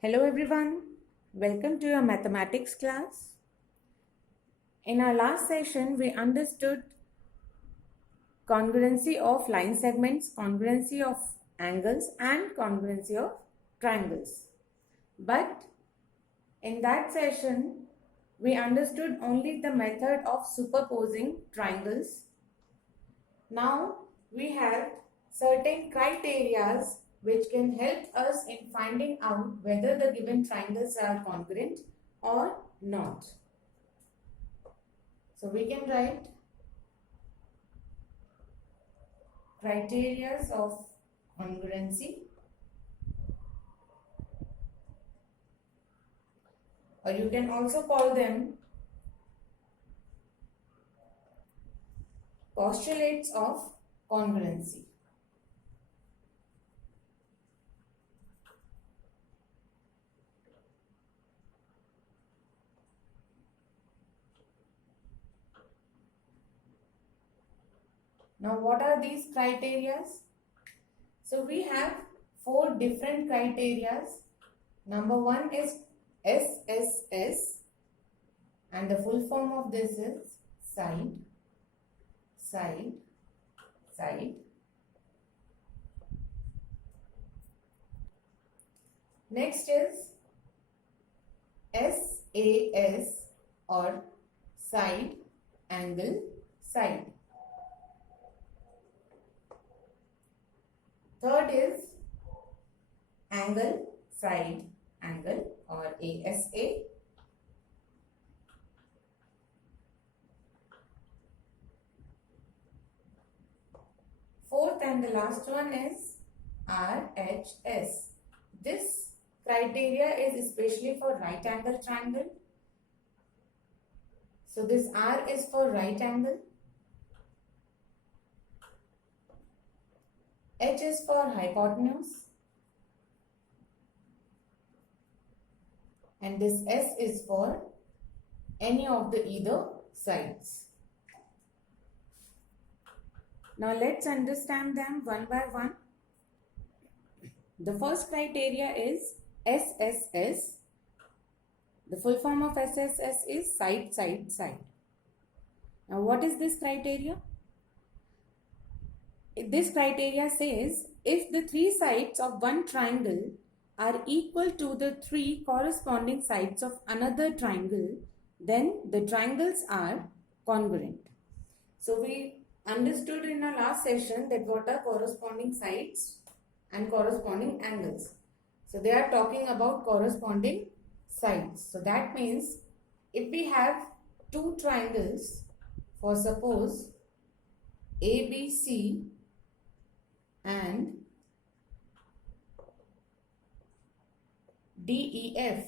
Hello everyone, welcome to your mathematics class. In our last session, we understood congruency of line segments, congruency of angles and congruency of triangles. But in that session, we understood only the method of superposing triangles. Now we have certain criteria which can help us in finding out whether the given triangles are congruent or not. So we can write criteria of congruency, or you can also call them postulates of congruency. Now what are these criteria? So we have 4 different criteria. Number 1 is SSS, and the full form of this is side, side, side. Next is SAS, or side, angle, side. Third is angle, side, angle, or ASA. Fourth and the last one is RHS. This criteria is especially for right angle triangle. So this R is for right angle. H is for hypotenuse. And this S is for any of the either sides. Now let's understand them one by one. The first criteria is SSS. The full form of SSS is side, side, side. Now what is this criteria? This criteria says if the 3 sides of one triangle are equal to the 3 corresponding sides of another triangle, then the triangles are congruent. So we understood in our last session that what are corresponding sides and corresponding angles. So they are talking about corresponding sides. So that means if we have 2 triangles, for suppose ABC and DEF,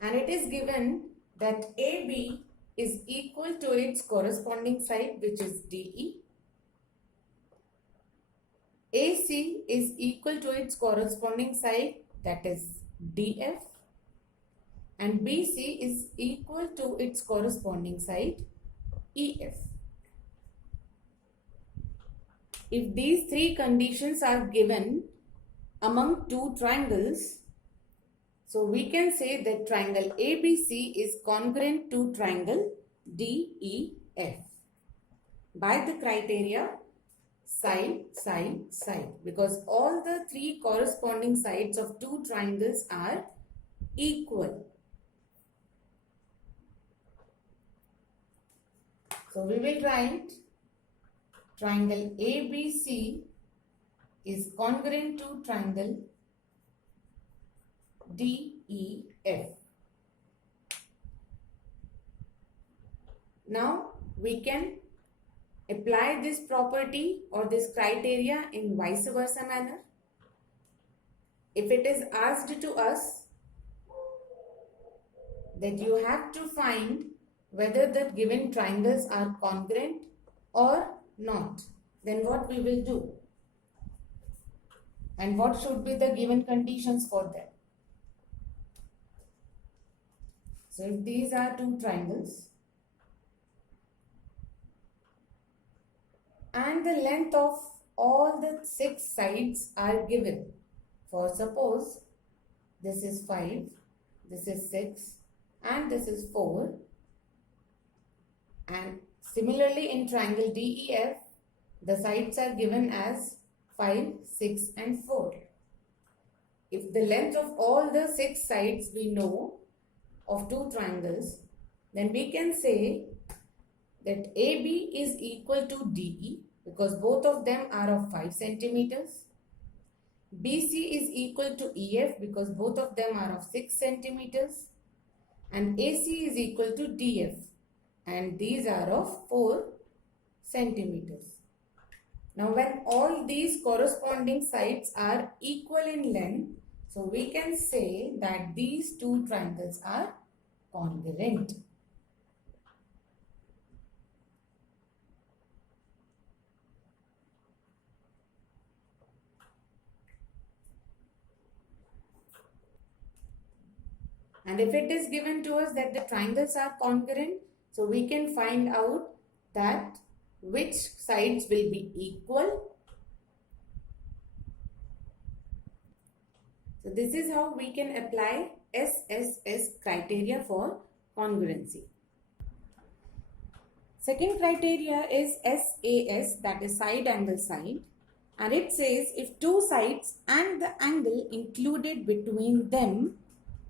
and it is given that AB is equal to its corresponding side, which is DE. AC is equal to its corresponding side, that is DF. And BC is equal to its corresponding side, EF. If these 3 conditions are given among 2 triangles, so we can say that triangle ABC is congruent to triangle DEF by the criteria side, side, side, because all the 3 corresponding sides of 2 triangles are equal. So we will write triangle ABC is congruent to triangle DEF. Now we can apply this property or this criteria in vice versa manner. If it is asked to us that you have to find whether the given triangles are congruent or not, then what we will do? And what should be the given conditions for them? So if these are 2 triangles and the length of all the 6 sides are given. For suppose this is 5, this is 6 and this is 4, and similarly in triangle DEF the sides are given as 5, 6 and 4. If the length of all the 6 sides we know of two triangles, then we can say that AB is equal to DE because both of them are of 5 centimeters. BC is equal to EF because both of them are of 6 centimeters. And AC is equal to DF and these are of 4 centimeters. Now when all these corresponding sides are equal in length, so we can say that these two triangles are congruent. And if it is given to us that the triangles are congruent, so we can find out that which sides will be equal. So this is how we can apply SSS criteria for congruency. Second criteria is SAS, that is side angle side, and it says if two sides and the angle included between them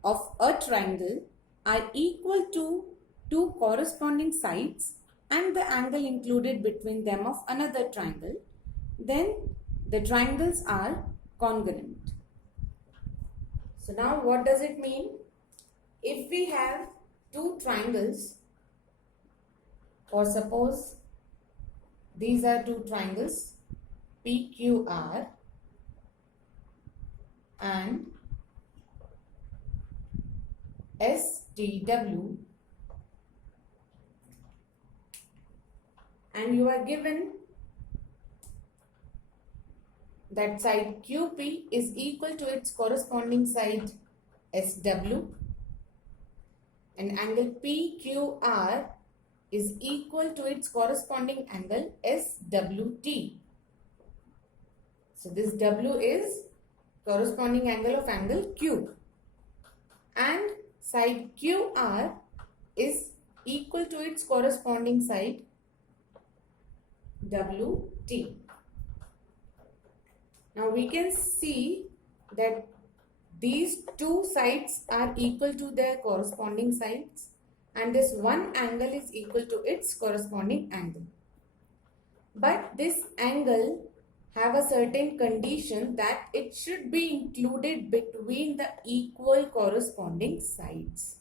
of a triangle are equal to two corresponding sides and the angle included between them of another triangle, then the triangles are congruent. So now what does it mean? If we have two triangles, or suppose these are two triangles PQR and STW, and you are given that side QP is equal to its corresponding side SW and angle PQR is equal to its corresponding angle SWT. So this W is corresponding angle of angle Q and side QR is equal to its corresponding side WT. Now we can see that these two sides are equal to their corresponding sides and this one angle is equal to its corresponding angle. But this angle have a certain condition that it should be included between the equal corresponding sides.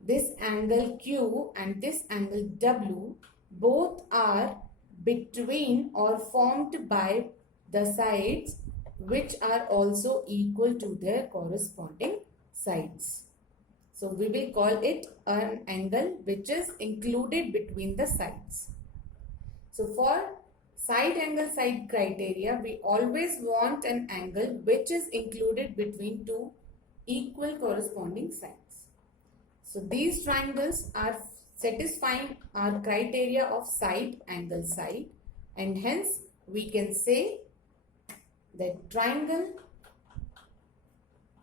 This angle Q and this angle W both are between or formed by the sides which are also equal to their corresponding sides. So we will call it an angle which is included between the sides. So for side angle side criteria, we always want an angle which is included between two equal corresponding sides. So these triangles are satisfying our criteria of side angle side, and hence we can say that triangle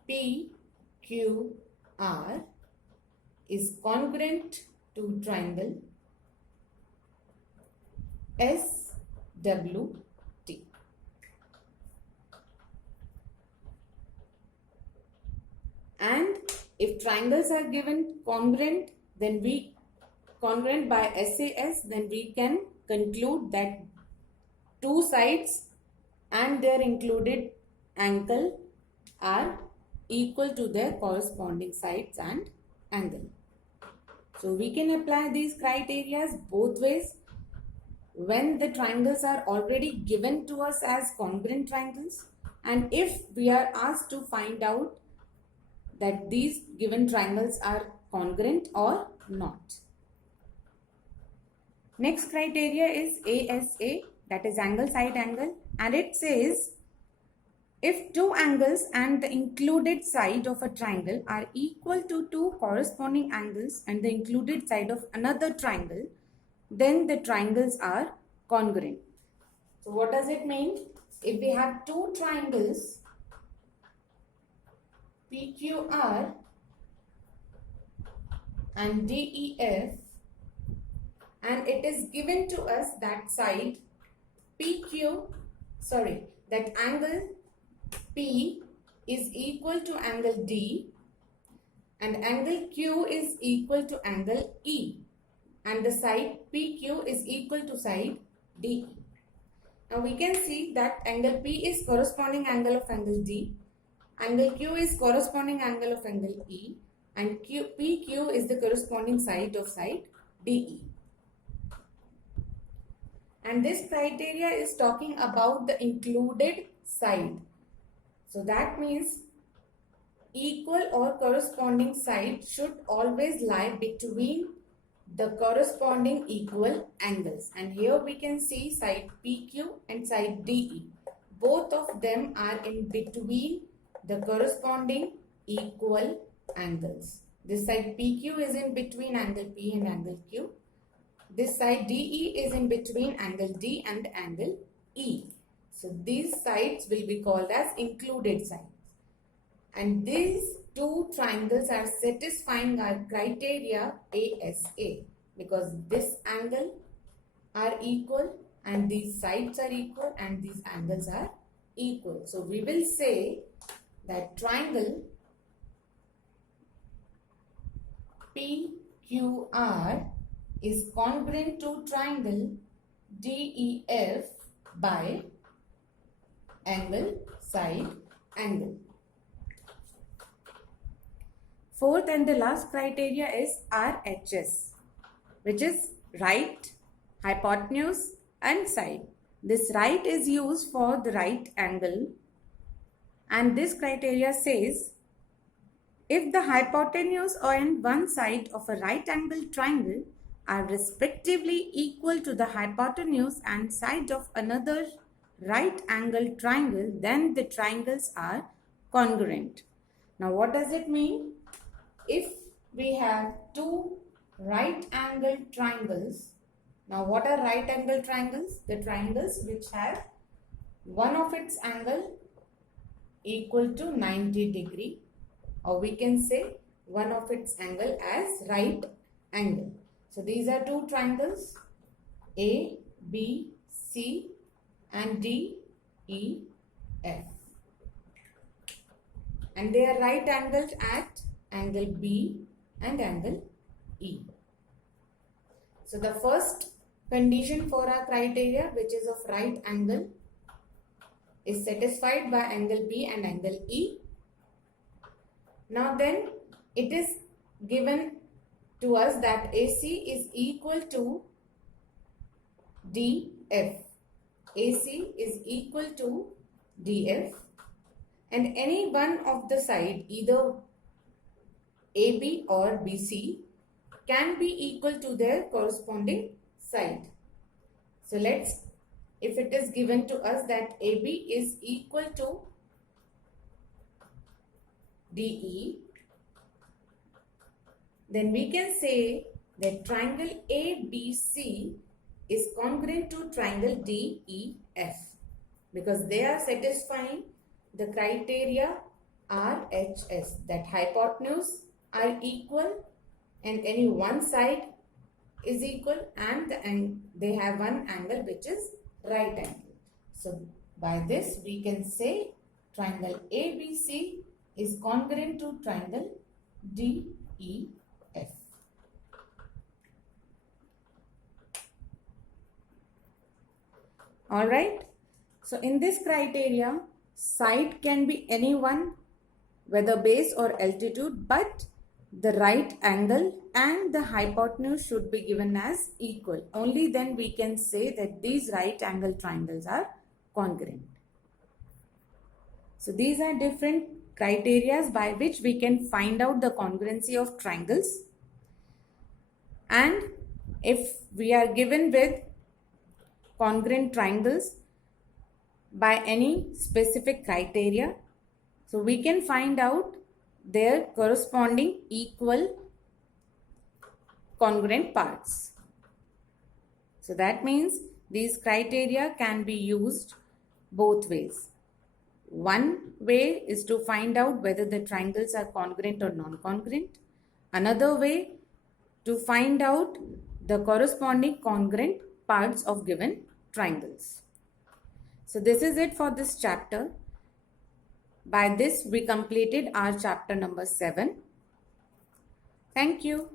PQR is congruent to triangle SWT. And if triangles are given congruent, then we congruent by SAS, then we can conclude that two sides and their included angle are equal to their corresponding sides and angle. So we can apply these criteria both ways. When the triangles are already given to us as congruent triangles, and if we are asked to find out that these given triangles are congruent or not. Next criteria is ASA, that is angle side angle, and it says if two angles and the included side of a triangle are equal to two corresponding angles and the included side of another triangle, then the triangles are congruent. So what does it mean? If we have two triangles PQR and DEF, and it is given to us that side that angle P is equal to angle D and angle Q is equal to angle E, and the side PQ is equal to side DE. Now we can see that angle P is corresponding angle of angle D, angle Q is corresponding angle of angle E, and PQ is the corresponding side of side DE. And this criteria is talking about the included side. So that means equal or corresponding side should always lie between the corresponding equal angles. And here we can see side PQ and side DE. Both of them are in between the corresponding equal angles. This side PQ is in between angle P and angle Q. This side DE is in between angle D and angle E. So these sides will be called as included sides. And these two triangles are satisfying our criteria ASA, because this angle are equal and these sides are equal and these angles are equal. So we will say that triangle PQR is congruent to triangle DEF by angle, side, angle. Fourth and the last criteria is RHS, which is right, hypotenuse and side. This right is used for the right angle, and this criteria says if the hypotenuse on one side of a right angle triangle are respectively equal to the hypotenuse and side of another right angle triangle, then the triangles are congruent. Now what does it mean? If we have two right angle triangles, now what are right angle triangles? The triangles which have one of its angle equal to 90 degree, or we can say one of its angle as right angle. So these are two triangles A, B, C and D, E, F. And they are right angled at angle B and angle E. So the first condition for our criteria, which is of right angle, is satisfied by angle B and angle E. Now then it is given to us that AC is equal to DF. AC is equal to DF, and any one of the side, either AB or BC, can be equal to their corresponding side. So if it is given to us that AB is equal to DE, then we can say that triangle ABC is congruent to triangle DEF, because they are satisfying the criteria RHS, that hypotenuse are equal and any one side is equal and they have one angle which is right angle. So by this we can say triangle ABC is congruent to triangle DEF. Alright, so in this criteria, side can be any one, whether base or altitude, but the right angle and the hypotenuse should be given as equal. Only then we can say that these right angle triangles are congruent. So these are different criteria by which we can find out the congruency of triangles. And if we are given with congruent triangles by any specific criteria, so we can find out their corresponding equal congruent parts. So that means These criteria can be used both ways. One way is to find out whether the triangles are congruent or non-congruent. Another way to find out the corresponding congruent parts of given triangles. So this is it for this chapter. By this, we completed our chapter number 7. Thank you.